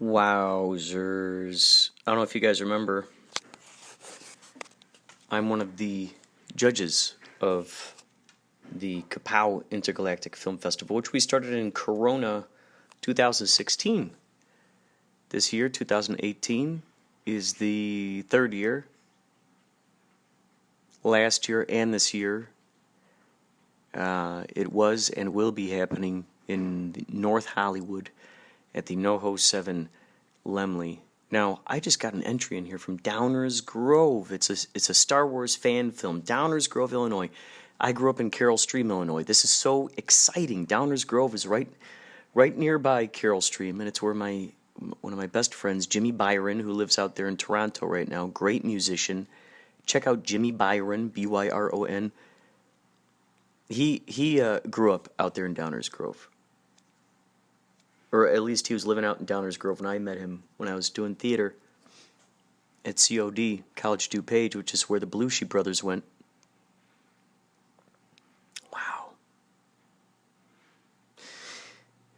Wowzers. I don't know if you guys remember, I'm one of the judges of the Kapow Intergalactic Film Festival, which we started in Corona 2016. This year, 2018, is the third year. Last year and this year, it was and will be happening in North Hollywood at the NoHo 7 Lemley. Now, I just got an entry in here from Downers Grove. It's a Star Wars fan film. Downers Grove, Illinois. I grew up in Carroll Stream, Illinois. This is so exciting. Downers Grove is right nearby Carroll Stream, and it's where one of my best friends, Jimmy Byron, who lives out there in Toronto right now, great musician. Check out Jimmy Byron, Byron. He grew up out there in Downers Grove. Or at least he was living out in Downers Grove when I met him when I was doing theater at COD, College DuPage, which is where the Belushi brothers went. Wow.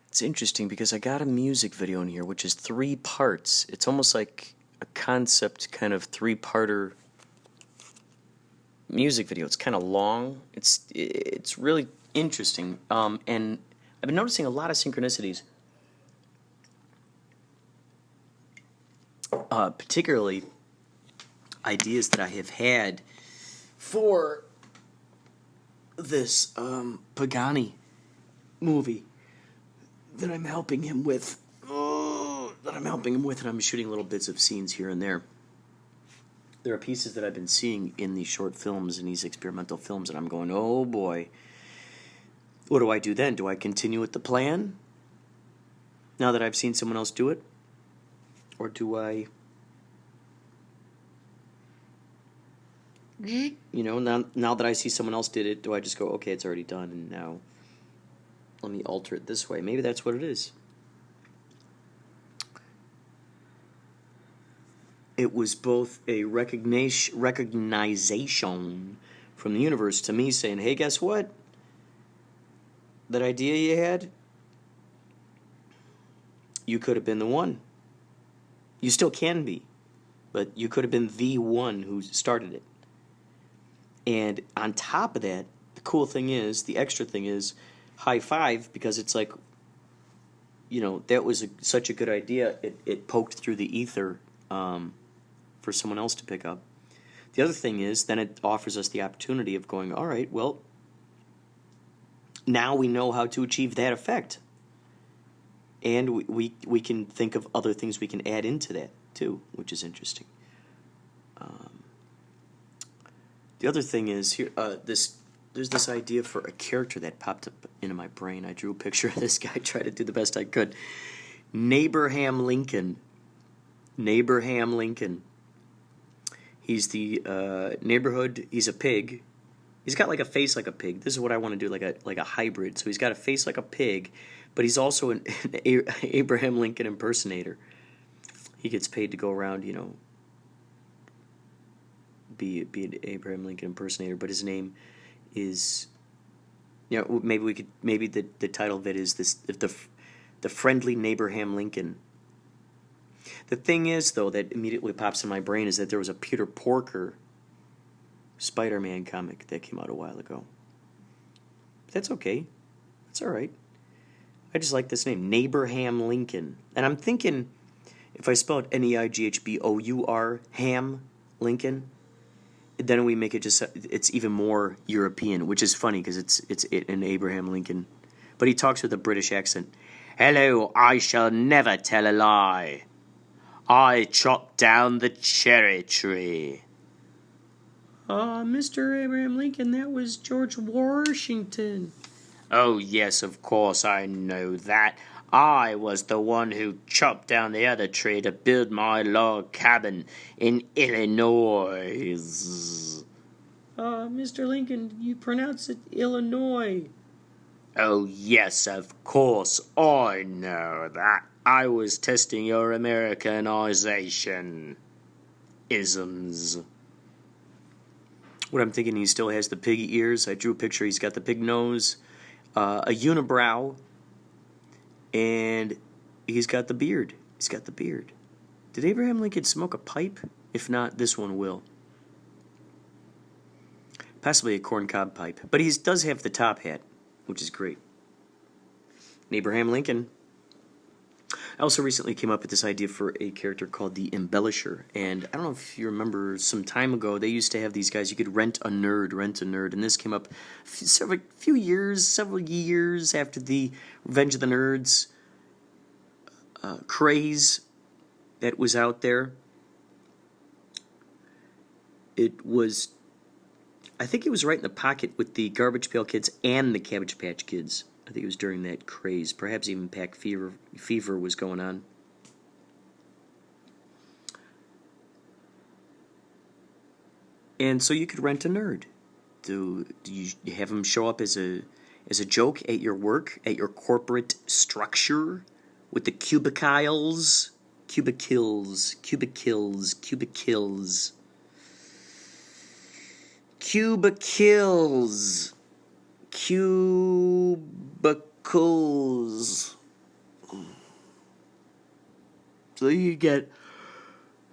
It's interesting because I got a music video in here which is 3 parts. It's almost like a concept kind of 3-parter music video. It's kind of long. It's really interesting. And I've been noticing a lot of synchronicities. Particularly ideas that I have had for this Pagani movie that I'm helping him with. And I'm shooting little bits of scenes here and there. There are pieces that I've been seeing in these short films and these experimental films, and I'm going, oh boy. What do I do then? Do I continue with the plan now that I've seen someone else do it? Or do I, now that I see someone else did it, do I just go, okay, it's already done, and now let me alter it this way? Maybe that's what it is. It was both a recognition from the universe to me saying, hey, guess what? That idea you had, you could have been the one. You still can be, but you could have been the one who started it. And on top of that, the cool thing is, the extra thing is, high five, because it's like, that was such a good idea, it poked through the ether for someone else to pick up. The other thing is, then it offers us the opportunity of going, all right, well, now we know how to achieve that effect. And we can think of other things we can add into that, too, which is interesting. The other thing is, here, there's this idea for a character that popped up into my brain. I drew a picture of this guy, tried to do the best I could. Neighborham Lincoln. He's the neighborhood, he's a pig. He's got like a face like a pig. This is what I want to do, like a hybrid. So he's got a face like a pig, but he's also an Abraham Lincoln impersonator. He gets paid to go around, be an Abraham Lincoln impersonator, but his name is, maybe the title of it is the friendly Neighborham Lincoln. The thing is, though, that immediately pops in my brain is that there was a Peter Porker Spider-Man comic that came out a while ago. But that's okay. That's all right. I just like this name, Neighborham Lincoln. And I'm thinking, if I spell it Neighbour Ham Lincoln, then we make it it's even more European, which is funny because it's an Abraham Lincoln. But he talks with a British accent. Hello, I shall never tell a lie. I chopped down the cherry tree. Mr. Abraham Lincoln, that was George Washington. Oh, yes, of course, I know that. I was the one who chopped down the other tree to build my log cabin in Illinois. Mr. Lincoln, you pronounce it Illinois. Oh, yes, of course, I know that. I was testing your Americanization isms. What I'm thinking, he still has the pig ears. I drew a picture. He's got the pig nose, a unibrow, and he's got the beard. He's got the beard. Did Abraham Lincoln smoke a pipe? If not, this one will. Possibly a corncob pipe. But he does have the top hat, which is great. And Abraham Lincoln. I also recently came up with this idea for a character called the Embellisher. And I don't know if you remember, some time ago, they used to have these guys, you could rent a nerd. And this came up several years after the Revenge of the Nerds craze that was out there. It was, I think it was right in the pocket with the Garbage Pail Kids and the Cabbage Patch Kids. I think it was during that craze. Perhaps even Pack Fever was going on. And so you could rent a nerd. Do you have him show up as a joke at your work, at your corporate structure, with the cubicles. So you get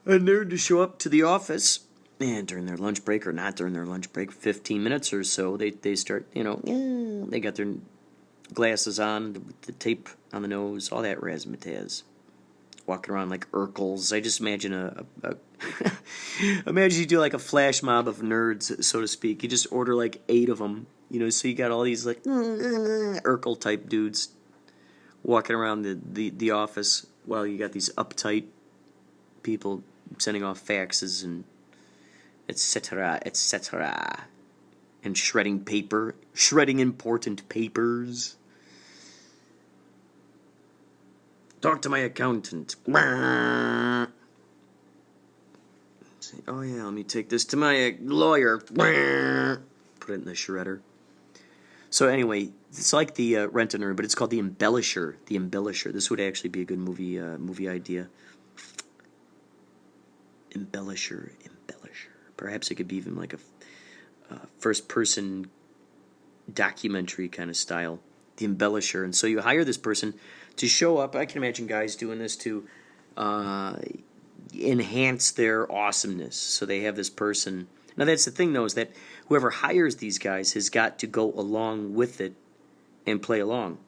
a nerd to show up to the office, and during their lunch break, or not during their lunch break, 15 minutes or so, they start, they got their glasses on, with the tape on the nose, all that razzmatazz. Walking around like Urkels. I just imagine imagine you do like a flash mob of nerds, so to speak. You just order like 8 of them, so you got all these like Urkel type dudes walking around the office while you got these uptight people sending off faxes and etc. and shredding important papers. Talk to my accountant. Oh yeah, let me take this to my lawyer. Put it in the shredder. So anyway, it's like the Rent-A-Nerd, but it's called the Embellisher. The Embellisher. This would actually be a good movie idea. Embellisher. Perhaps it could be even like a first-person documentary kind of style. The Embellisher. And so you hire this person to show up. I can imagine guys doing this to enhance their awesomeness. So they have this person. Now that's the thing, though, is that whoever hires these guys has got to go along with it and play along.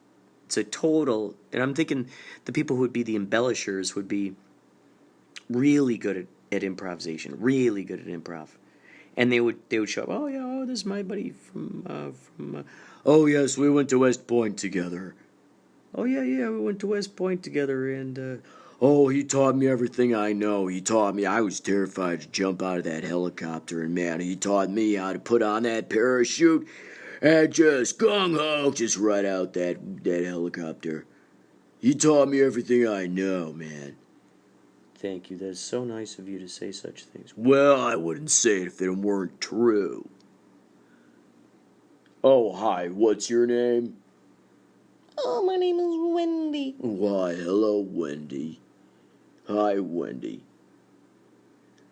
It's a total, and I'm thinking the people who would be the embellishers would be really good at improvisation, really good at improv. And they would show up, oh yeah, this is my buddy from oh yes, we went to West Point together. Oh yeah, we went to West Point together, and oh, he taught me everything I know. He taught me, I was terrified to jump out of that helicopter, and man, he taught me how to put on that parachute and just gung-ho, just right out that helicopter. He taught me everything I know, man. Thank you, that's so nice of you to say such things. Well, I wouldn't say it if it weren't true. Oh, hi, what's your name? Oh, my name is Wendy. Why, hello, Wendy. Hi, Wendy.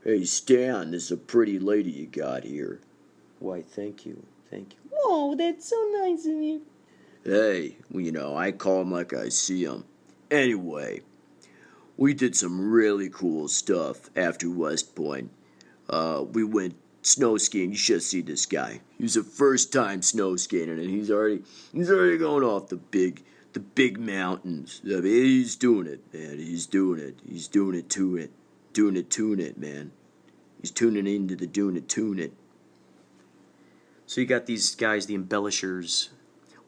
Hey, Stan, this is a pretty lady you got here. Why, thank you. Oh, that's so nice of you. Hey, I call him like I see him. Anyway, we did some really cool stuff after West Point. We went snow skiing. You should see this guy. He was a first-time snow skater, and he's already going off the big mountains. I mean, he's doing it, man. He's doing it to it, man. He's tuning into the doing it, tune it. So you got these guys, the embellishers.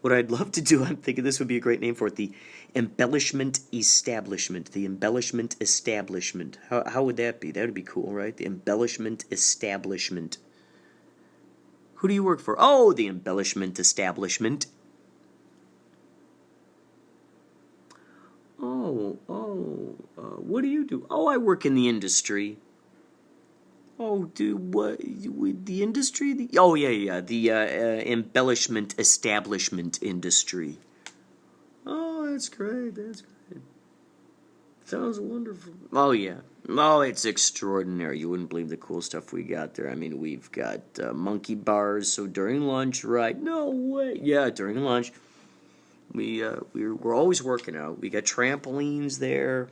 What I'd love to do, I'm thinking this would be a great name for it, the embellishment establishment. The embellishment establishment. How would that be? That would be cool, right? The embellishment establishment. Who do you work for? Oh, the embellishment establishment. What do you do? Oh, I work in the industry. Oh, what? The industry? The embellishment establishment industry. Oh, that's great. Sounds wonderful. Oh, yeah. Oh, it's extraordinary. You wouldn't believe the cool stuff we got there. I mean, we've got monkey bars, so during lunch, right? No way. Yeah, during lunch, we're always working out. We got trampolines there.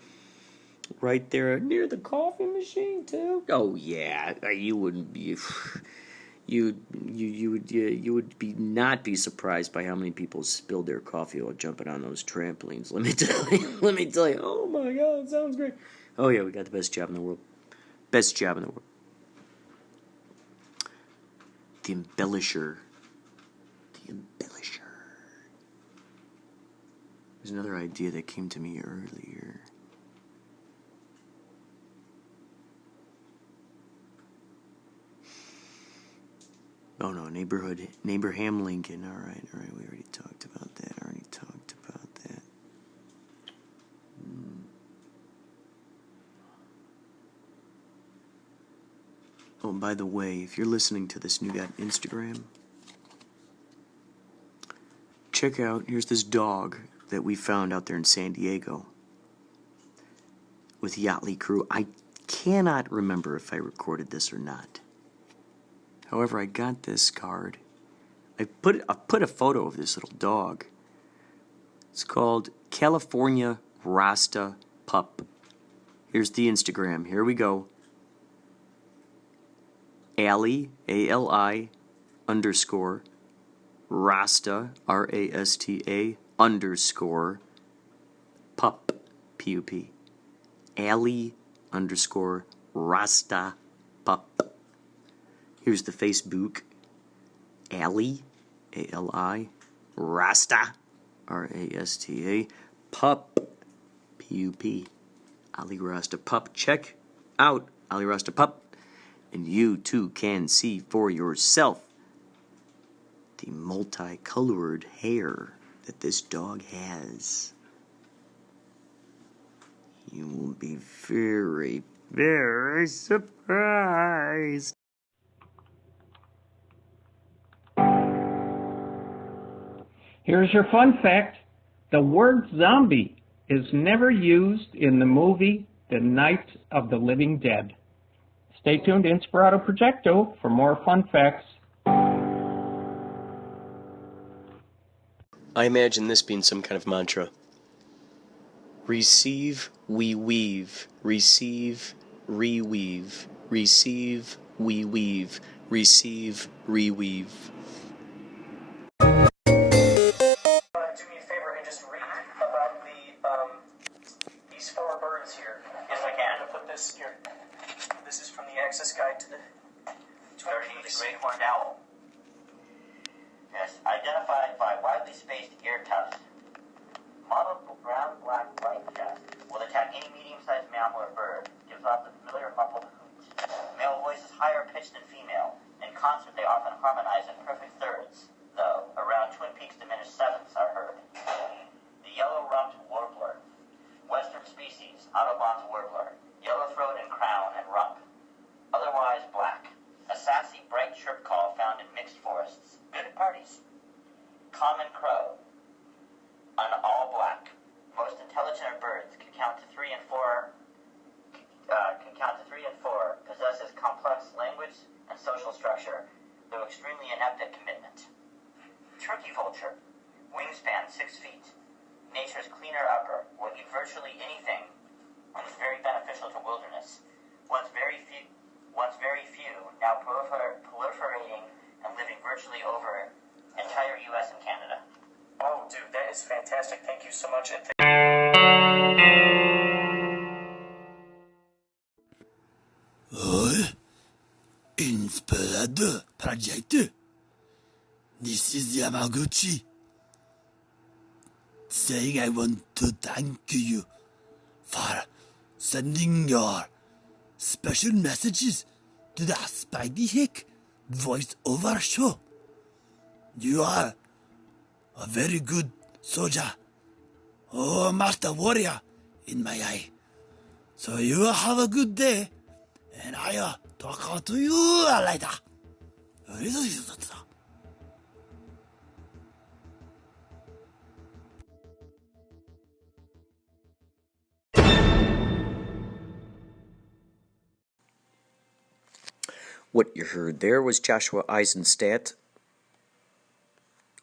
Right there near the coffee machine too. Oh yeah, you wouldn't be. You would be not be surprised by how many people spilled their coffee while jumping on those trampolines. Let me tell you. Let me tell you. Oh my God, it sounds great. Oh yeah, we got the best job in the world. Best job in the world. The embellisher. The embellisher. There's another idea that came to me earlier. Oh no, neighbor Ham Lincoln. All right, we already talked about that. Oh, and by the way, if you're listening to this and you got Instagram, check out, here's this dog that we found out there in San Diego with Yachtly Crew. I cannot remember if I recorded this or not. However, I got this card. I put a photo of this little dog. It's called California Rasta Pup. Here's the Instagram. Here we go. Ali, A-L-I, _ Rasta, R-A-S-T-A, _ pup, P-U-P. Ali _ Rasta pup. Here's the Facebook. Ali, A-L-I, Rasta, R-A-S-T-A, pup, P-U-P. Ali Rasta pup. Check out Ali Rasta pup, and you too can see for yourself the multicolored hair that this dog has. You will be very, very surprised. Here's your fun fact. The word zombie is never used in the movie The Night of the Living Dead. Stay tuned to Inspirado Projecto for more fun facts. I imagine this being some kind of mantra. Receive, we weave. Receive, reweave. Receive, we weave. Receive, reweave. Do me a favor and just read about these four birds here. Yes, I can. I'm going to put this here. This is from the Access Guide to the 13, the great horned owl. Yes, identified by widely spaced ear tufts. Mottled brown, black, white chest will attack any medium-sized mammal or bird. Gives off the familiar muffled hoot. Male voice is higher pitched than female. In concert, they often harmonize in perfect thirds, though around Twin Peaks diminished sevenths are heard. The yellow-rumped warbler. Western species, Audubon's warbler. Yellow throat and crown and rump. Otherwise black. A sassy, bright chirp call found in mixed forests. Good at parties. Common crow. An all black. Most intelligent of birds can count to 3 and 4. Possesses complex language and social structure, though extremely inept at commitment. Turkey vulture. Wingspan 6 feet. Nature's cleaner upper will eat virtually anything and is very beneficial to wilderness. Once very few, now proliferating and living virtually over entire U.S. and Canada. Oh, dude, that is fantastic. Thank you so much. And Inspirado Projecto. This is Yamaguchi. Saying I want to thank you for sending your special messages to the Spidey Hec voice-over show. You are a very good soldier. Oh, master warrior in my eye. So you have a good day. And I talk to you later. What you heard there was Joshua Eisenstadt,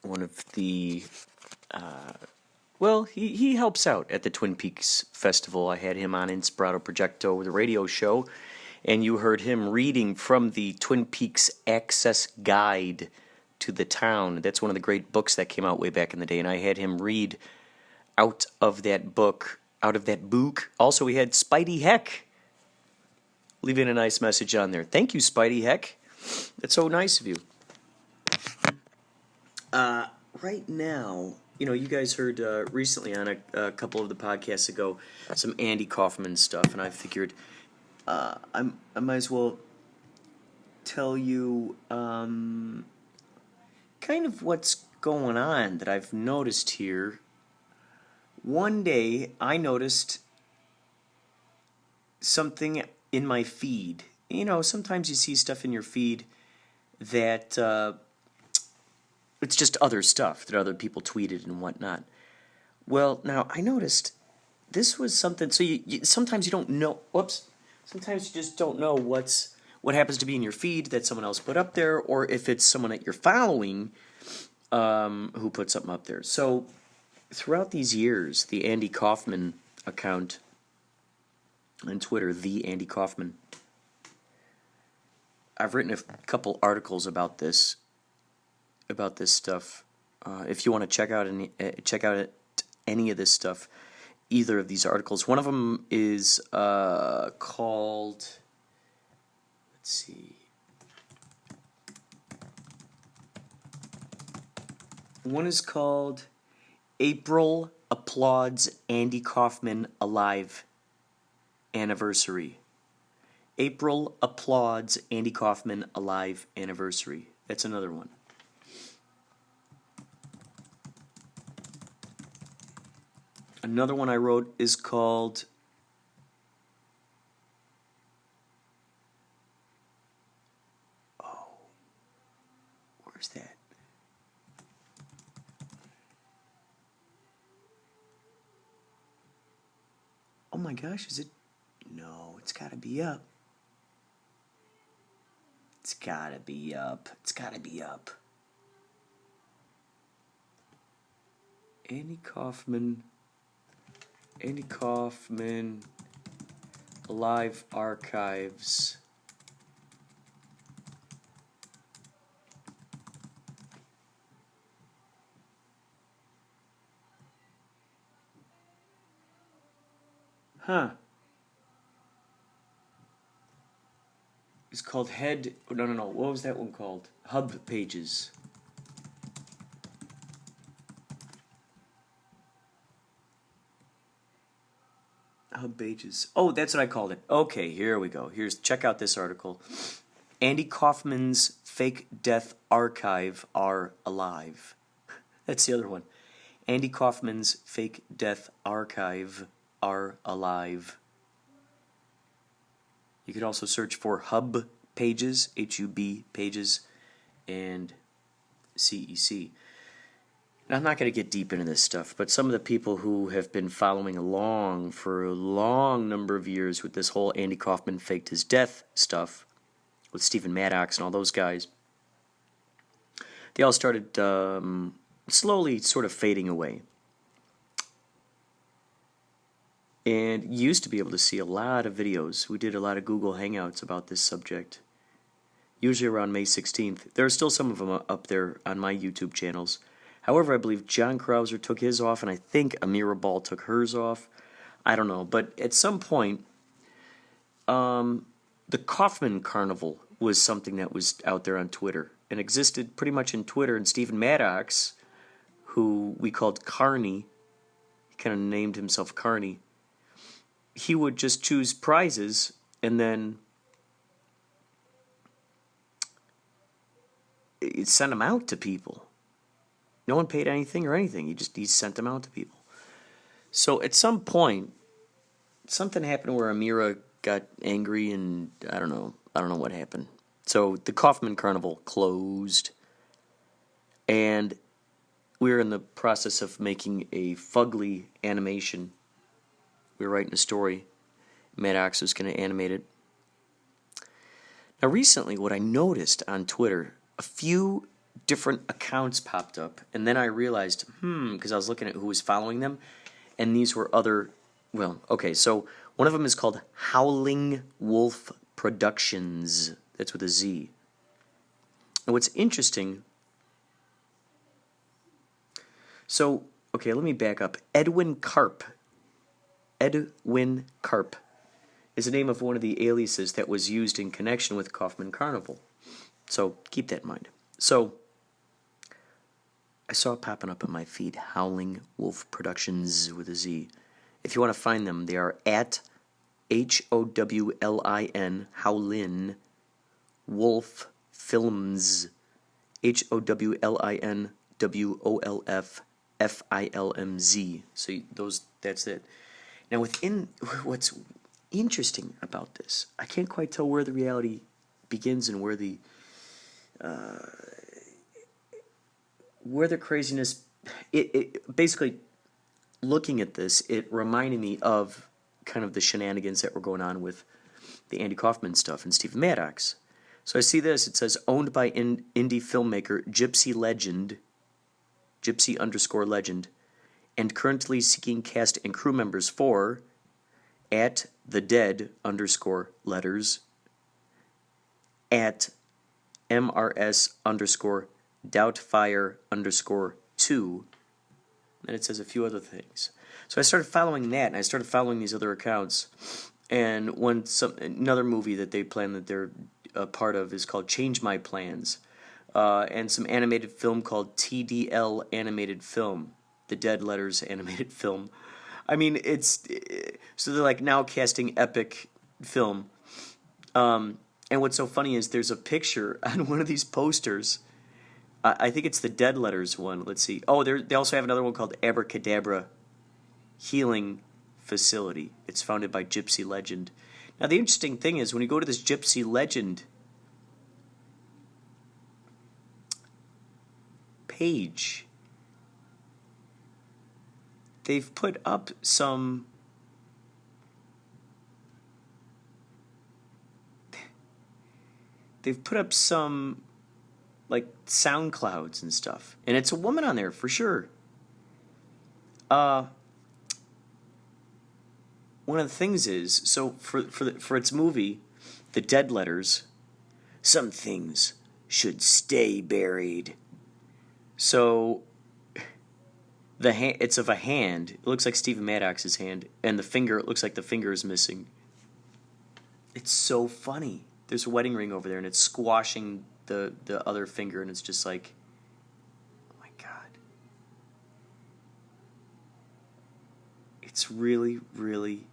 one of the Well, he helps out at the Twin Peaks Festival. I had him on Inspirado Projecto, the radio show, and you heard him reading from the Twin Peaks Access Guide to the Town. That's one of the great books that came out way back in the day, and I had him read out of that book. Also, we had Spidey Hec leaving a nice message on there. Thank you, Spidey Hec. That's so nice of you. Right now, you guys heard recently on a couple of the podcasts ago some Andy Kaufman stuff, and I figured I might as well tell you kind of what's going on that I've noticed here. One day, I noticed something in my feed. Sometimes you see stuff in your feed that it's just other stuff that other people tweeted and whatnot. Well, now, I noticed this was something, so sometimes you don't know, sometimes you just don't know what happens to be in your feed that someone else put up there, or if it's someone that you're following who put something up there. So, throughout these years, the Andy Kaufman account on Twitter, the Andy Kaufman, I've written a couple articles about this stuff. If you want to check out any of this stuff, either of these articles. One of them is called, let's see. One is called April Applauds Andy Kaufman Alive Anniversary. April Applauds Andy Kaufman Alive Anniversary. That's another one. Another one I wrote is called where's that? Oh my gosh, is it? No, it's gotta be up. It's gotta be up. Andy Kaufman Alive Archives. Huh. It's called No. What was that one called? Hub Pages. Hub Pages. Oh, that's what I called it. Okay, here we go. Check out this article. Andy Kaufman's fake death archive are alive. That's the other one. Andy Kaufman's fake death archive are alive. You could also search for Hub Pages, HUB Pages, and CEC. Now, I'm not going to get deep into this stuff, but some of the people who have been following along for a long number of years with this whole Andy Kaufman faked his death stuff, with Stephen Maddox and all those guys, they all started slowly sort of fading away. And you used to be able to see a lot of videos. We did a lot of Google Hangouts about this subject, usually around May 16th. There are still some of them up there on my YouTube channels. However, I believe John Krauser took his off, and I think Amira Ball took hers off. I don't know. But at some point, the Kaufman Carnival was something that was out there on Twitter and existed pretty much in Twitter. And Stephen Maddox, who we called Carney, he kind of named himself Carney, he would just choose prizes and then send them out to people. No one paid anything or anything. He sent them out to people. So at some point, something happened where Amira got angry, and I don't know what happened. So the Kaufman Carnival closed, and we were in the process of making a fugly animation. We were writing a story. Maddox was going to animate it. Now recently, what I noticed on Twitter, a few different accounts popped up, and then I realized, because I was looking at who was following them, and these were other, well, okay, so one of them is called Howling Wolf Productions. That's with a Z. And what's interesting, so, okay, let me back up. Edwin Karp is the name of one of the aliases that was used in connection with Kaufman Carnival. So keep that in mind. So I saw it popping up on my feed, Howling Wolf Productions with a Z. If you want to find them, they are at HOWLIN, Howlin, Wolf Films, HOWLIN, WOLF, FILMZ. So that's it. Now what's interesting about this, I can't quite tell where the reality begins and where the craziness, it basically, looking at this, it reminded me of kind of the shenanigans that were going on with the Andy Kaufman stuff and Stephen Maddox. So I see this, it says, owned by indie filmmaker Gypsy _legend, and currently seeking cast and crew members for at the dead _letters at MRS _Doubtfire _2, and it says a few other things. So I started following that, and I started following these other accounts. And another movie that they plan that they're a part of is called Change My Plans, and some animated film called TDL Animated Film, the Dead Letters Animated Film. I mean, so they're like now casting epic film. And what's so funny is there's a picture on one of these posters. I think it's the Dead Letters one. Let's see. Oh, they also have another one called Abracadabra Healing Facility. It's founded by Gypsy Legend. Now, the interesting thing is when you go to this Gypsy Legend page, they've put up some like SoundClouds and stuff, and it's a woman on there for sure. One of the things is, so for its movie, The Dead Letters, some things should stay buried. So it's of a hand. It looks like Stephen Maddox's hand, and the finger, it looks like the finger is missing. It's so funny. There's a wedding ring over there, and it's squashing the other finger, and it's just like, oh my God. It's really, really,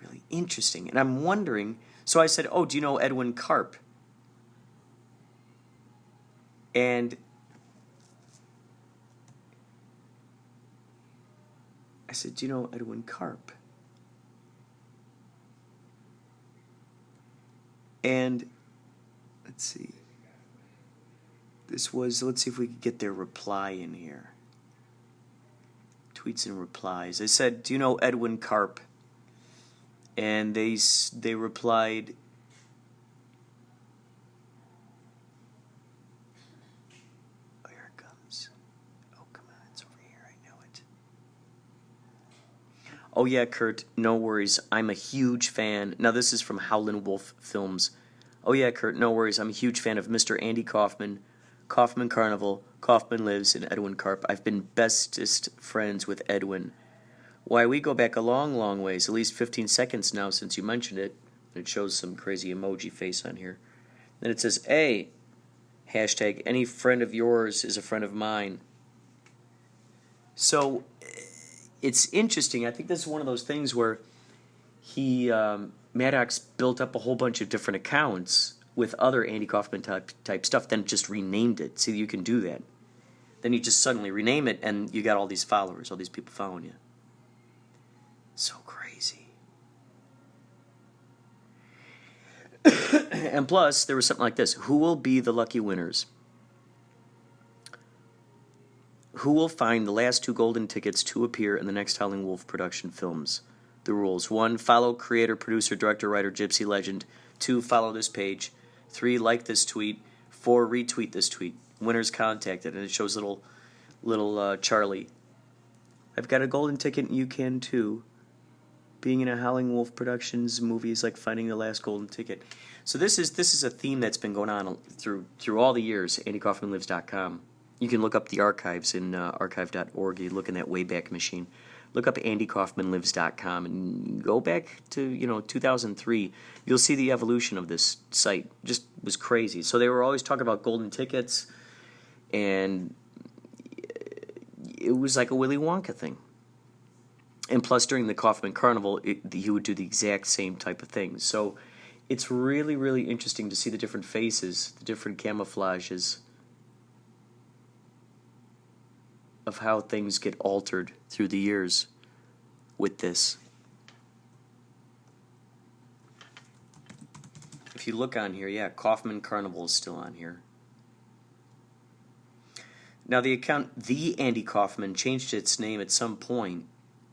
really interesting. And I'm wondering, so I said, oh, do you know Edwin Karp? And I said, do you know Edwin Karp? And let's see. Let's see if we can get their reply in here. Tweets and replies. I said, do you know Edwin Karp? And they replied, oh, here it comes. Oh, come on, it's over here, I know it. Oh yeah, Kurt, no worries, I'm a huge fan. Now this is from Howlin' Wolf Films. Oh yeah, Kurt, no worries, I'm a huge fan of Mr. Andy Kaufman, Kaufman Carnival, Kaufman Lives, and Edwin Karp. I've been bestest friends with Edwin. Why, we go back a long, long ways, at least 15 seconds now since you mentioned it. It shows some crazy emoji face on here. Then it says, hey, hashtag, any friend of yours is a friend of mine. So, it's interesting. I think this is one of those things where Maddox built up a whole bunch of different accounts with other Andy Kaufman type stuff, then just renamed it. See, you can do that. Then you just suddenly rename it, and you got all these followers, all these people following you. So crazy. And plus, there was something like this. Who will be the lucky winners? Who will find the last 2 golden tickets to appear in the next Howling Wolf production films? The rules. 1, follow creator, producer, director, writer, Gypsy Legend. 2, follow this page. 3, like this tweet. for retweet this tweet. Winners contacted, and it shows little Charlie. I've got a golden ticket, and you can too. Being in a Howling Wolf Productions movie is like finding the last golden ticket. So this is a theme that's been going on through all the years. AndyKaufmanLives.com. You can look up the archives in archive.org. You look in that Wayback Machine. Look up AndyKaufmanLives.com and go back to 2003. You'll see the evolution of this site. Just was crazy. So they were always talking about golden tickets, and it was like a Willy Wonka thing. And plus, during the Kaufman Carnival, he would do the exact same type of thing. So it's really, really interesting to see the different faces, the different camouflages of how things get altered through the years with this. If you look on here, yeah, Kaufman Carnival is still on here. Now the account, The Andy Kaufman, changed its name at some point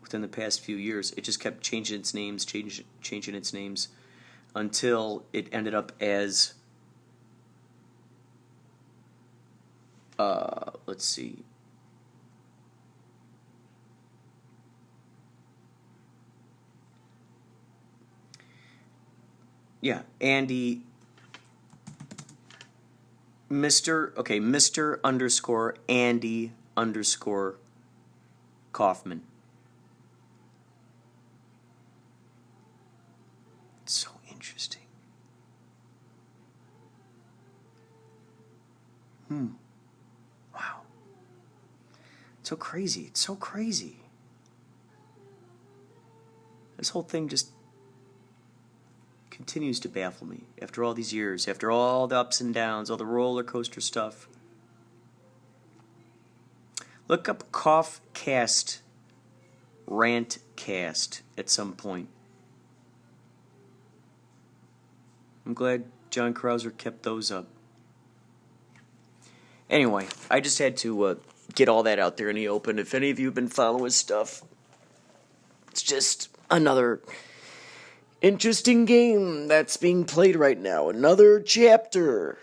within the past few years. It just kept changing its names, changing its names, until it ended up as, let's see, yeah, Andy, Mr. underscore Andy underscore Kaufman. It's so interesting. Wow. It's so crazy. It's so crazy. This whole thing just continues to baffle me after all these years, after all the ups and downs, all the roller coaster stuff. Look up Coughcast Rantcast at some point. I'm glad John Krauser kept those up. Anyway, I just had to get all that out there in the open. If any of you have been following stuff, it's just another interesting game that's being played right now. Another chapter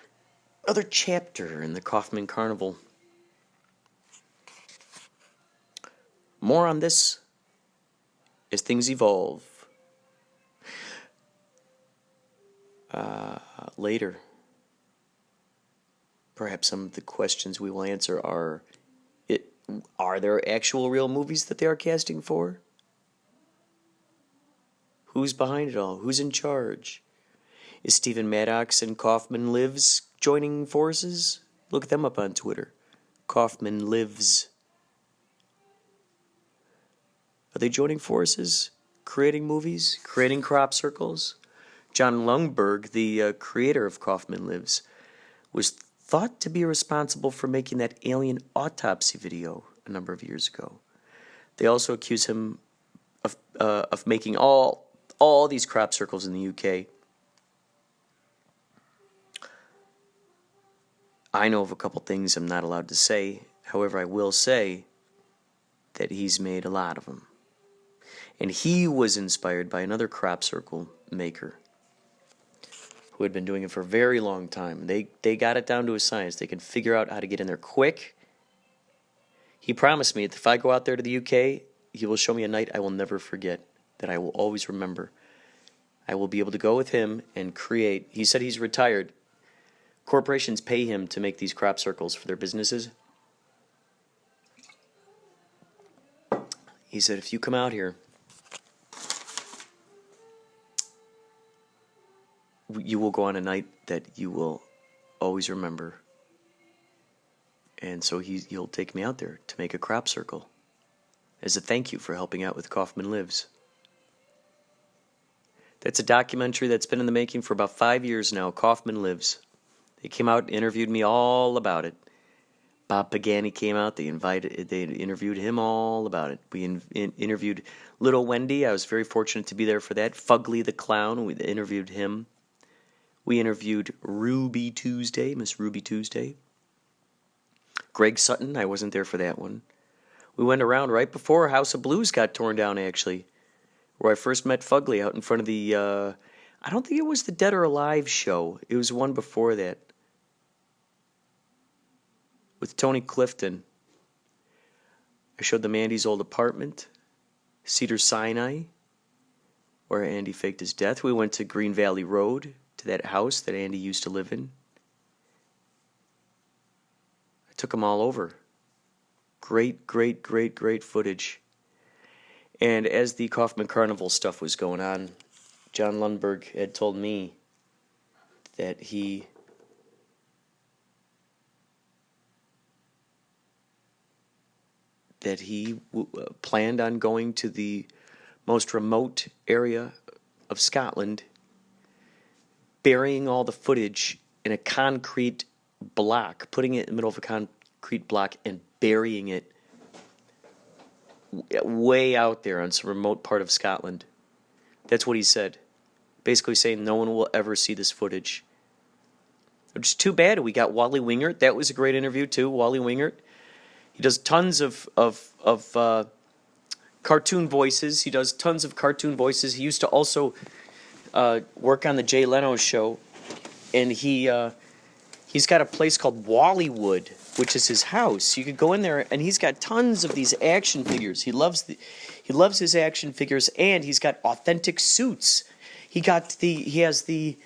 in the Kaufman Carnival. More on this as things evolve. Later. Perhaps some of the questions we will answer are there actual real movies that they are casting for? Who's behind it all? Who's in charge? Is Stephen Maddox and Kaufman Lives joining forces? Look them up on Twitter. Kaufman Lives. Are they joining forces? Creating movies? Creating crop circles? John Lundberg, the creator of Kaufman Lives, was thought to be responsible for making that alien autopsy video a number of years ago. They also accuse him of making all these crop circles in the UK. I know of a couple things I'm not allowed to say. However, I will say that he's made a lot of them. And he was inspired by another crop circle maker who had been doing it for a very long time. They got it down to a science. They can figure out how to get in there quick. He promised me that if I go out there to the UK, he will show me a night I will never forget, that I will always remember. I will be able to go with him and create. He said he's retired. Corporations pay him to make these crop circles for their businesses. He said, if you come out here, you will go on a night that you will always remember. And so he'll take me out there to make a crop circle as a thank you for helping out with Kaufman Lives. That's a documentary that's been in the making for about 5 years now, Kaufman Lives. They came out and interviewed me all about it. Bob Pagani came out. They interviewed him all about it. We interviewed Little Wendy. I was very fortunate to be there for that. Fugly the Clown. We interviewed him. We interviewed Ruby Tuesday, Miss Ruby Tuesday. Greg Sutton. I wasn't there for that one. We went around right before House of Blues got torn down, actually, where I first met Fugly out in front of the, I don't think it was the Dead or Alive show. It was one before that. with Tony Clifton. I showed them Andy's old apartment, Cedar Sinai, where Andy faked his death. We went to Green Valley Road, to that house that Andy used to live in. I took them all over. Great, great, great, great footage. And as the Kaufman Carnival stuff was going on, John Lundberg had told me that he planned on going to the most remote area of Scotland, burying all the footage in a concrete block, putting it in the middle of a concrete block and burying it way out there on some remote part of Scotland. That's what he said. Basically saying no one will ever see this footage. Which is too bad. We got Wally Wingert. That was a great interview too, Wally Wingert. He does tons of cartoon voices. He does tons of cartoon voices. He used to also work on the Jay Leno show, and he's got a place called Wallywood, which is his house. You could go in there, and he's got tons of these action figures. He loves his action figures, and he's got authentic suits. He has the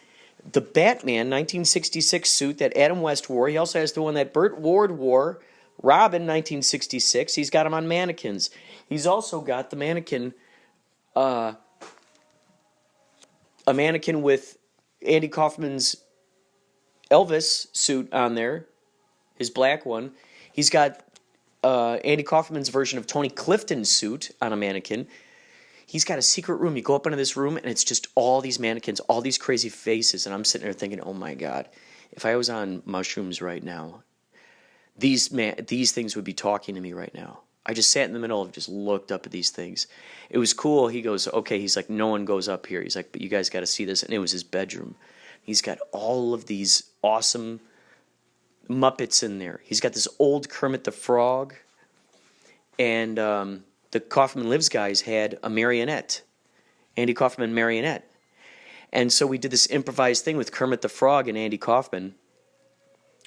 Batman 1966 suit that Adam West wore. He also has the one that Burt Ward wore. Robin, 1966. He's got them on mannequins. He's also got the mannequin, a mannequin with Andy Kaufman's Elvis suit on there, his black one. He's got Andy Kaufman's version of Tony Clifton's suit on a mannequin. He's got a secret room. You go up into this room, and it's just all these mannequins, all these crazy faces. And I'm sitting there thinking, oh my God, if I was on mushrooms right now, these things would be talking to me right now. I just sat in the middle and just looked up at these things. It was cool. He goes, okay, he's like, no one goes up here. He's like, but you guys got to see this. And it was his bedroom. He's got all of these awesome Muppets in there. He's got this old Kermit the Frog. And the Kaufman Lives guys had a marionette, Andy Kaufman marionette. And so we did this improvised thing with Kermit the Frog and Andy Kaufman.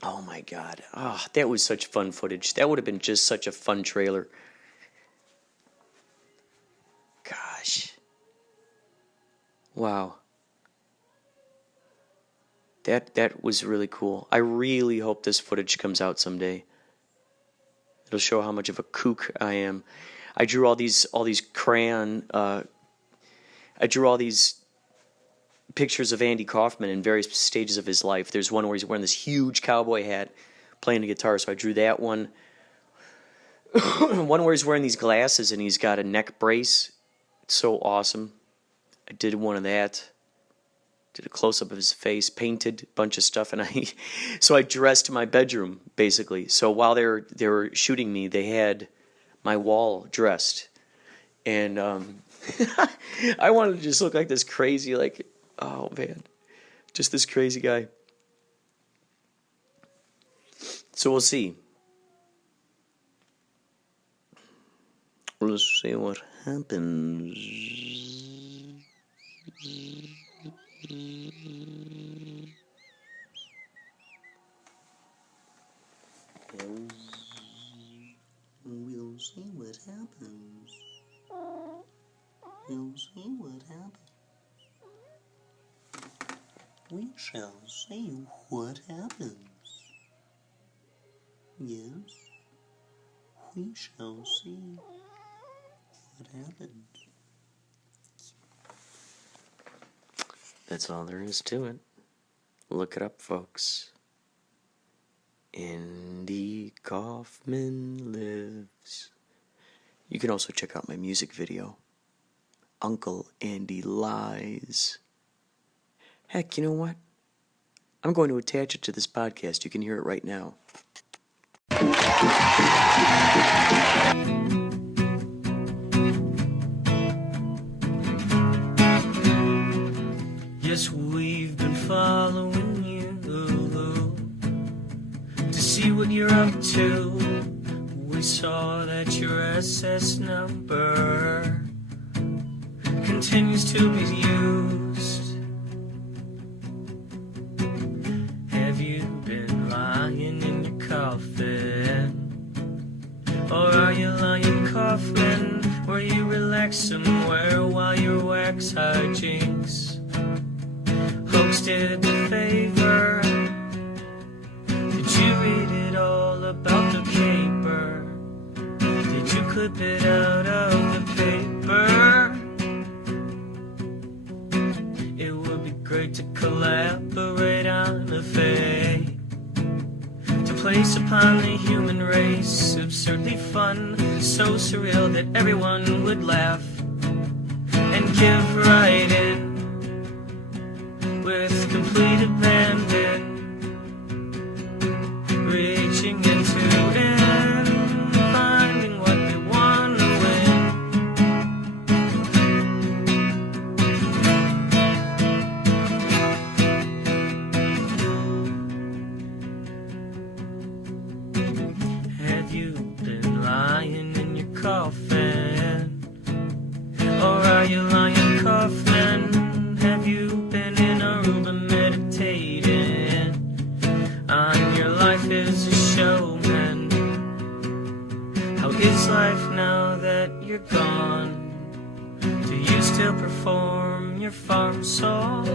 Oh my God. Oh, that was such fun footage. That would have been just such a fun trailer. Gosh. Wow. That was really cool. I really hope this footage comes out someday. It'll show how much of a kook I am. I drew all these crayon I drew all these pictures of Andy Kaufman in various stages of his life. There's one where he's wearing this huge cowboy hat, playing the guitar, so I drew that one. One where he's wearing these glasses and he's got a neck brace. It's so awesome. I did one of that. Did a close-up of his face, painted a bunch of stuff, and I dressed my bedroom, basically. So while they were shooting me, they had my wall dressed. And I wanted to just look like this crazy, like, oh man, just this crazy guy. So we'll see. We'll see what happens. We'll see what happens. We'll see what happens. We shall see what happens. Yes, we shall see what happens. That's all there is to it. Look it up, folks. Andy Kaufman Lives. You can also check out my music video, Uncle Andy Lies. Heck, you know what? I'm going to attach it to this podcast. You can hear it right now. Yes, we've been following you to see what you're up to. We saw that your SS number continues to be used. Have you been lying in your coffin? wax somewhere while your wax hijinks hoax did the favor. Did you read it all about the caper? Did you clip it out of the paper? It would be great to collaborate on a fate to place upon the human race, absurdly fun, so surreal that everyone would laugh and give right in with complete abandon, reaching into and finding what they want to win. Have you been lying in your coffin? Or are you lying Kaufman? Have you been in Aruba meditating on your life as a showman? How is life now that you're gone? Do you still perform your farm song?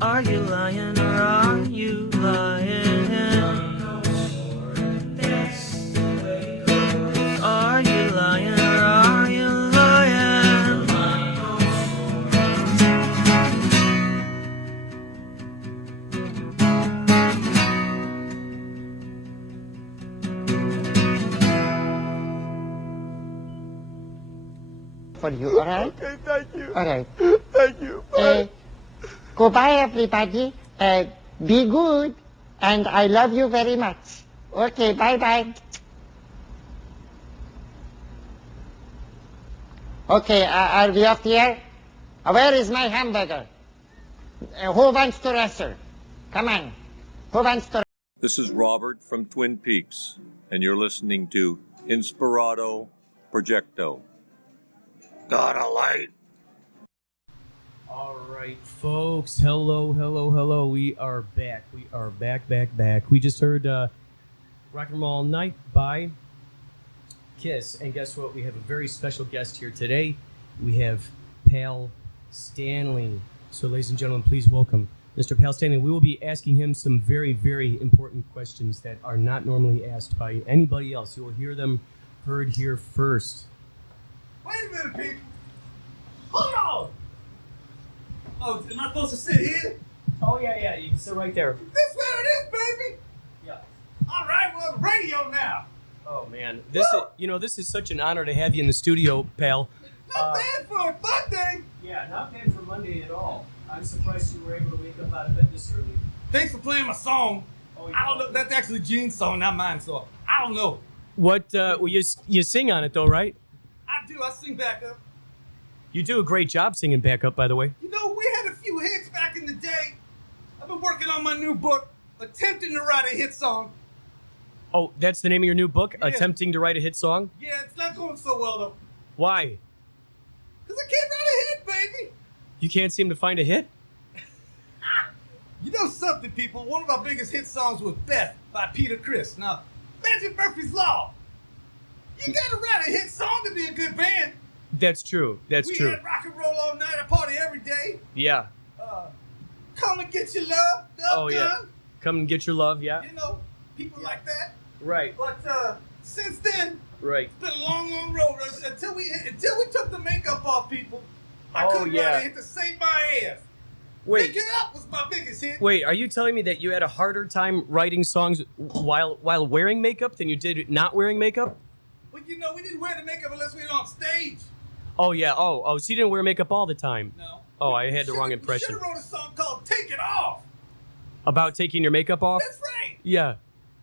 Are you lying or are you lying? Are you lying or are you lying? For you, all right? Okay, thank you. All right. Thank you. Bye. Goodbye, everybody. Be good, and I love you very much. Okay, bye-bye. Okay, are we off the air? Where is my hamburger? Who wants to wrestle? Come on. Who wants to? This is Robert from Twin Peaks, and you're listening to Inspirado, Projecto. Got a light? All right, folks. Hello. We are back. We are back. We just heard Rock and Roll All Night by KIZZ. And guess what? We have a very special guest here today. We have Pal Stanley. So, ladies and gentlemen, please welcome Mr. Pal Stanley. We will be asking him some very, very important questions that are not normally asked by anybody else. You will hear them heard here first. Wait a minute, people. Hold on. Oh, am I supposed to sit here? Oh, yeah. You can sit right there. This where it is, baby. Yeah. All right, we're on the radio now. Oh, man. This is such an honor to have you in the studio, pal. Not bad for a Monday. Yeah, not bad for Monday at all. I'm surprised you were able to wake up out of bed this early. Thanks for playing my song. Oh, I don't know. That's actually Gene's song, not mine, so I don't know. What, you sing on it, though, right? I do. I sing back up. You do a great job singing backup, by the way. You know, we had a few hits back in the day. I've been working on my new book, attempting to write a hit song. Oh, that's the name of your new book? Yeah. Attempting to write a hit song? Yeah, it's not going so well, though. Why? Because I can't write a hit, baby. You can't seem to find a hit? You know something, people? One of our biggest hit songs was Beth by Peter Criss. Now, imagine Murphy's Law. You gotta write a hit song to be a good band. That's true. That's we true. had rock and roll all night, I party every day. Yeah. Come and get your love, Oh, yeah. Come and get your love, yeah. You know, people like that. Right. But since then, Right. it's been a long, long road until we took the makeup off, people. I Oh, couldn't yeah. write a hit to save my ass. Wait. Pick It Up was my biggest hit. Wait, are you telling me that you had a harder time writing songs while wearing makeup than you did not wearing makeup? Well, you know, we didn't wear the makeup unless we were on stage. Oh, yeah. Oh, so you didn't wear makeup all the time? No. Oh, I had the wrong impression. We should have wrote a song called Take It Off. About taking your makeup off? That's right. Yeah.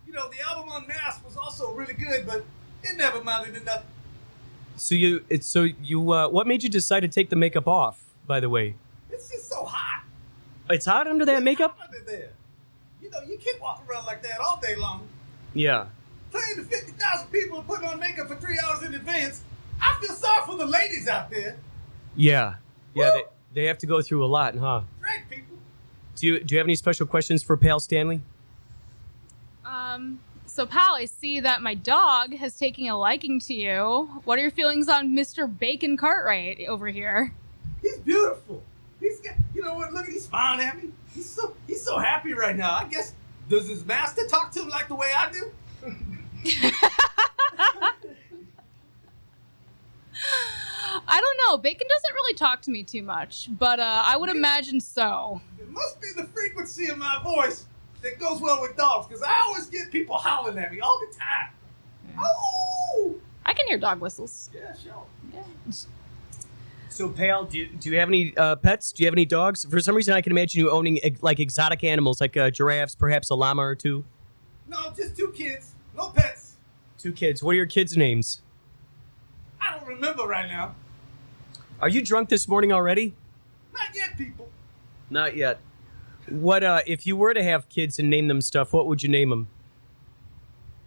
You know, the album Unmasked was also really good, but it never amounted to nothing. So what made you decide to take the makeup off, by the way? It's just so hot. It's hot under that It's makeup? hot under there. You know, you can't walk around like that all day long. Yeah. playing to 50,000 people and putting on makeup for 3 hours in advance. I feel sorry for the ladies out there. Yeah. They have to go through a lot, huh? Right, people. Do you have any special questions for Pal Stanley? So Pal, I see that my dog has taken a liking to you. What are your feelings on Mr. Bacon Cartwright over here? He's beautiful. He's got, you know what? Look at, he's smiling at me. He's so happy right now. I guess, does his master talk to him like the way I do? I don't know. Bacon doesn't really talk to me too much, but I would imagine so. It must be the frequency of my voice that goes well with dogs, because I always get people howling at me all the time. Yeah. Oh! I can hear dog whistles. Yeah, sure. Yeah. So, Pal, do you have any pets? Do you have any dogs? For some reason, I can imagine you owning like exotic animals, like giraffes, perhaps a llama or two. No, just 2 kids. No pets. 2 kids. What are your kids' names? I don't remember right now. Are you drunk this morning already? Not yet, people. Not yet. What if you were to have kids and name them stuff? What would you name them?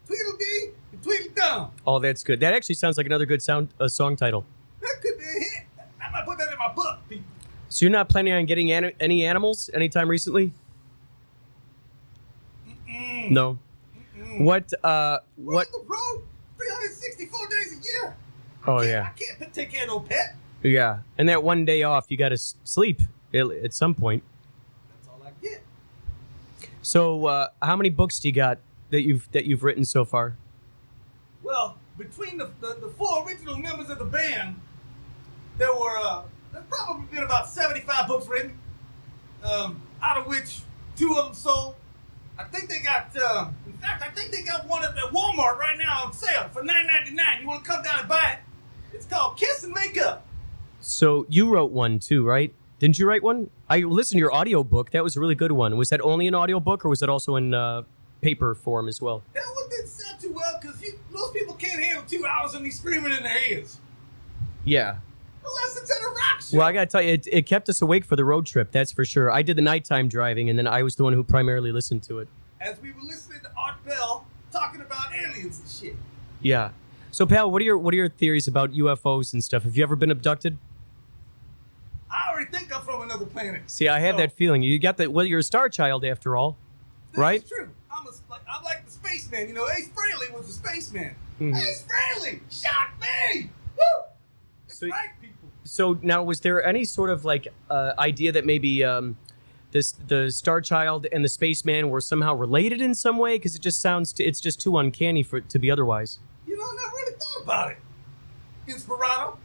Tweedledee and Tweedledum. Oh, that's good. That actually sounds like another good song title. That could be a hit. I might put that in my book, people. So you're not planning on getting any animals anytime recently? Mm-mm. No. Mm-mm. What? We're on the road 364 days a year. I can't take care of no pet. Yeah, and that one day off, you got to sleep at some point. That's all I get. So, how many books do you got that you've written so far? Well, between the 4 original members of the band, there's probably been about 75 books written, out of which 2 of them sold. I think they got, in fact, I think they got one at Walmart right now on sale for $9.99. You want to come down and buy it? It's called Kiss and Makeup. So you wrote one too, right? Didn't you write one? I listened to your audiobook. That was a really good one. Was that only an audiobook or was it also in paper form as well? That one didn't sell too well because most people can't handle 2 hours of me screaming in their ears. Yeah. Unless it's at a rock show. Well, I gotta tell you, it kept us awake for the road trip, that's for sure. I did the nighttime driving, and then I was the one who primarily listened to it. As we were listening to Art Bell talking about aliens and shit. Yeah. So, Pal, what are your theories about UFOs and stuff? Have you ever been abducted? I already think I'm from another planet. See, I have that feeling. You got that. Well, you're a star child after all, right? That's true. I'm like the spaceman. You know, Ace Frehley was a spaceman. Mhm. Ace Frehley, shock me! Woo! That's right, people. So now, was there any sort of like idea that maybe the Star Child and the Spaceman were somehow related in some way? Because it just sounds it's just too uncanny for it to be otherwise. You know, I never really thought about it. Inspirado.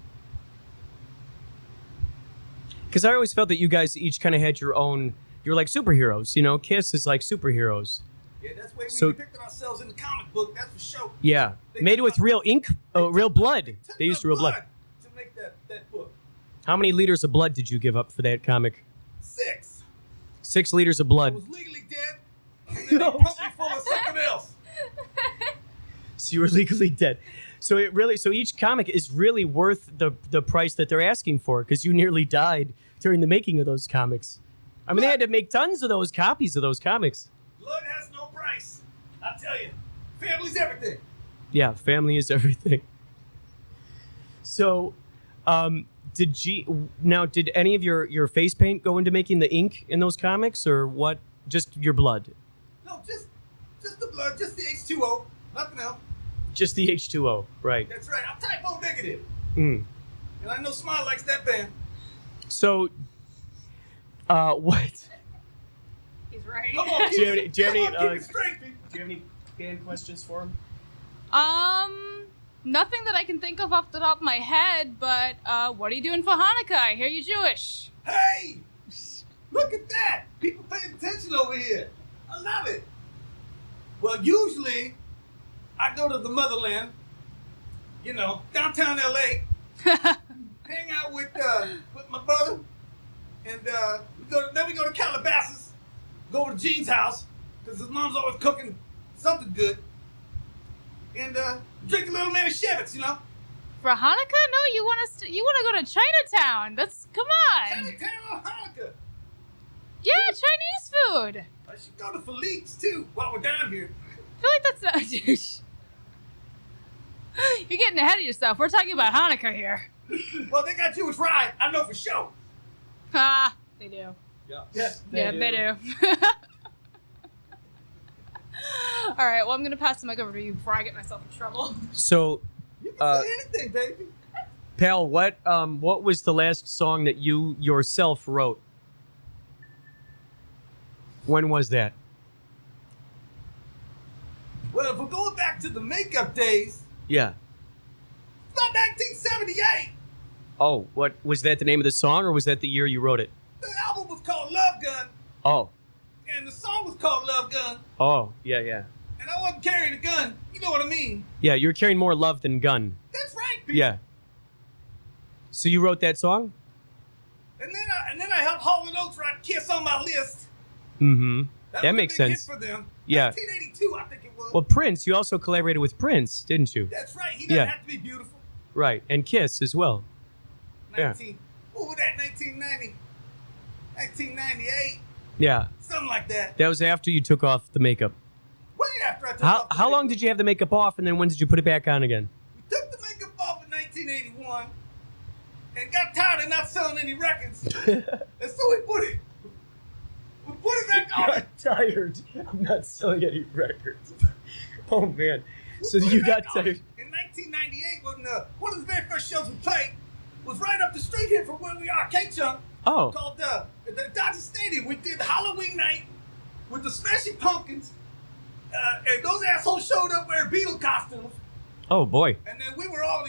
Because I always felt that you guys each kind of had your own. You're like superheroes, you know. KIZZ is like superheroes. Yeah, that's the way we depicted ourselves in the comic book. That's for sure. Yeah, made with real ink, real blood. They used real blood. To make that book. How many liters of blood did you give up for that comic? 6. 6 liters of blood. I was legally dead, and then they pumped me full of something else. So you were legally dead. So each comic is really worth the price that they're asking for, because you nearly died during the making of those comics. I mean, they had to make tons of those copies of those comics. Blood has no price. I tell you, family's everything. Yeah, family is everything. So, did any of your face paint go into making the ink in those comics, or what? Just your blood? No, just the blood, just the H2O, nothing else. Just the H2O, right? That's right. I'm type O negative. Mm. And I know Smile likes that band. So, what? He's right. Come on, do you have any? keep it straight, people. Do you have any band questions for him? Nothing that I can think of off the top of my head, but what are you doing for Hanukkah? I hear you're Jewish. Hey! Look at that! People paying attention over here. I love it. Well, usually, I go to the motherland, you know, downtown LA, hang out with my brother, and we go to Calabasas, go over to Gene's house, because his mom's always cooking something good, and drink a little Manischewitz, you know. For Hanukkah? No, you want to go to Chinatown. Come on. Chinatown on Hanukkah. Yeah, Chinese food. I should go to Philippe's too while we're down here. I feel like that's not. You're getting ahead of yourself. We're talking about Hanukkah here. Well, they got Jewish ride. I know for sure. Ah, they do. Yeah. Yeah, they do. All right, well, I'm going to pass the mic over to you before I get myself in trouble. So, You can say anything, baby. pal, what was the last song that you yourself wrote? When was that? Well, if we're going back to the makeup days, Yeah. about 1978. Oh, what was that? The name of the song, or was that the year you wrote it? The album was called Love Gun, Oh, and the song was called Love Gun, oh, yeah. and I wasn't carrying a gun. You know what I mean? Yeah, you're carrying more love than gun. That's right, people. Yeah. So you wrote that song? And then I helped Hall & Oates write Kiss on My List. Mm-hmm. That That was makes a big sense. hit for them. Yeah. 1982, I think it was. Well, Prince, you also collaborated with Prince, didn't you? That's right. He doesn't Yeah. have to be beautiful. Right, and Kiss as well. Yeah. What was that? 1990, 1998, Yeah, something like that. that was after you took off the makeup. Way after I took How off the how long makeup. did you have the makeup off, and then when did you put it back on again? We took the makeup off in 1981 and got tired of not selling any records. And so we put it back on. tired. I'm not selling any records. Oh man. So We put you it got back on. tired. In 1998, when one of the very first shows we played was right up the street here from where we are, KCHUNG, Oh, called the Dodger Stadium. We did Halloween night with the Smashing Pumpkins, and those assholes showed up wearing Beatle costumes, oh boy. and then we were all,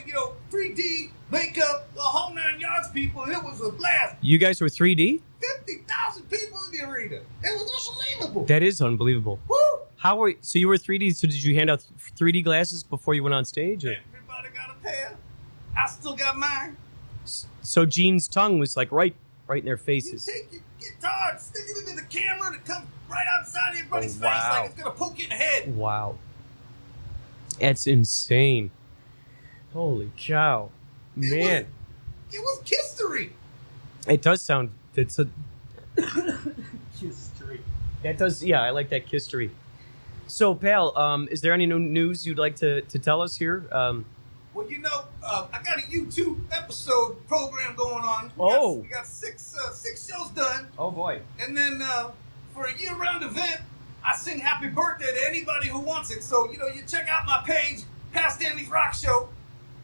3D makeup, the whole 9 yards, people, and it was a blast. You guys were 3D? 50,000 people in the arena. It was unbelievable. That is unbelievable. Woo! So you were 3D, so did you hand out 3D glasses before you went on stage? Or? Everybody got a pair. I still got mine. So Gene's tongue was like right in their You faces. take your guitar and stick it into the camera and it comes right outside everybody's Oh, face wow. like it's going to poke you in the head. Wow. That's insane. Holy cow. Man. It was history. It does sound. It's a. History. That does. Yeah, I like that history. So, pal, is there any new news you'd like to tell us here? Well, I got a YouTube episode program going on. We got six shows done. Oh boy. And then for a year-round event, I sing happy birthday to anybody who wants it. So, you check out my page, Pal Stanley's Rock Show.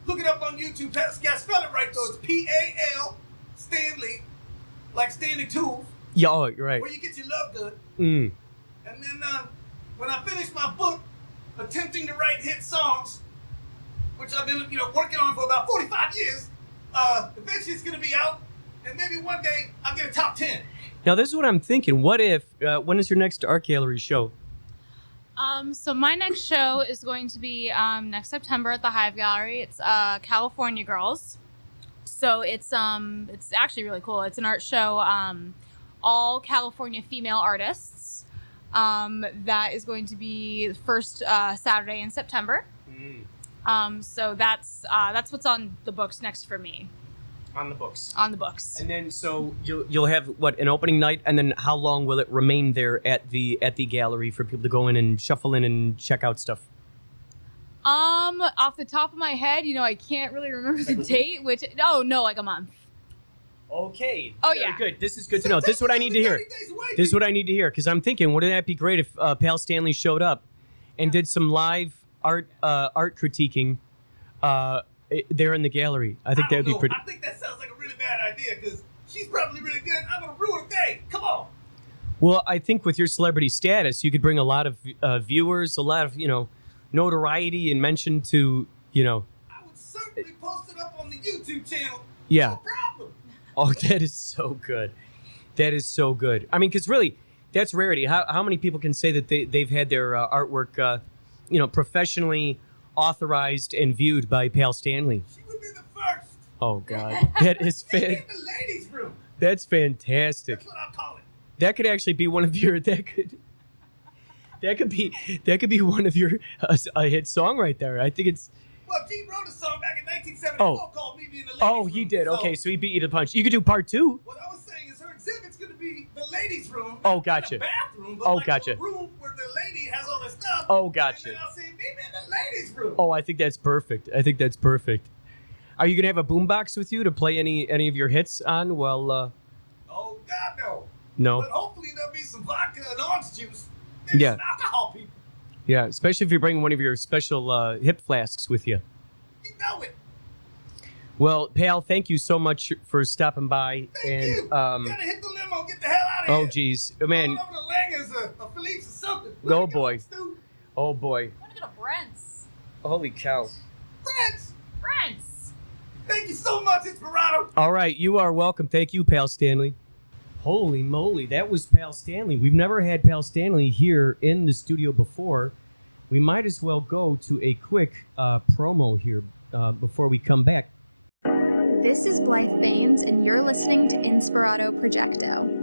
Look it up on YouTube. Gotta spell it right, though. It's P-A-L Stanley, like Stanley Tools, Yeah, oh, you're right. where you get your love done. Mm. And then when I finish my book, Attempting to Write Hit Songs, which I've been working on for about 45 years, eventually it's going to be out, and maybe one day I'll get a top 10. Now, this is what I'm thinking. What if? When is your next art gallery show? So my next show is going to be next September at the Hive Gallery. It's California Girls. So it's actually really cool. It's an art show, all California female artists. That is going to be the first Saturday in September. So that's what's on the books next for me. On the books. On the books. And then, so you'll have what, an opening night, and then how long will it remain there at the gallery for people to go in and shuffle in and check out stuff? Off the top of my head, I can't really remember the date. Like a month. Okay. Oh, Very yeah. good. This is good to know. This is what I need to hear. This is what I need to hear, because I'm thinking, wouldn't that be great if Pal Stanley showed up and did some live art critiquing there in the gallery? I think that would be pretty. I think that sounds like a really bad idea, because she's probably really good. I'm going to ruin the day. Come on. Well, I think with your celebrity status, you could bring a lot of viewers, a lot of, notoriety and mention to, I would certainly post it up on the YouTube channel. Yeah. No problem. Oh, that is so good. That is so good. I mean, because really, that's rarity. How many people can say that they've had their artwork, professionally authorized and viewed by Pal Stanley? She would be the first. Oh, God. That is In the ladies' room. That's fantastic. That's what I'll call it. That could actually be one of your, that could be one of your, a hit song right there. I think it's. Well, Gene wrote a song back in 1974 called Me Being the Ladies' Oh, Room. he did. So, Okay, so he beat you to the punch. You could do part 2. What I was saying is her exhibit's going to be the ladies' room. Oh, not gotcha. a bathroom, but Oh, like gotcha. a room where the lady has all her stuff. Oh, gotcha. And then I'll say, Me Being the ladies' room. Oh, I think that's perfect. I think that's perfect. Are you gonna have a boombox with you to play any of your hits on? Well, Oh, God, no. no. But hopefully there'll be some vodka and orange juice. Maybe Yeah. some alcohol, people. Yeah, especially if you're bringing one of your special hip flasks with you. You know it. Well, pal, thank you so much for stopping by. Thank you. And Gotta hit the limo. Get the hell out of oh, here. geez, man. Going over to Langer's a Philippe's or something. Oh, Look, boy. Stu. Oh boy. I'm gonna go to Brent's. Holy cow. Friends. Brent's. Thank you so much, Inspirado. All right, you are welcome. Thank you, Pal Stanley. Holy moly, that was Pal Stanley. We've never had Pal Stanley here in the studio before. We might as well go to a quick promo here before we come back. This is Blythe Baines, and you're listening to Inspirado Projecto.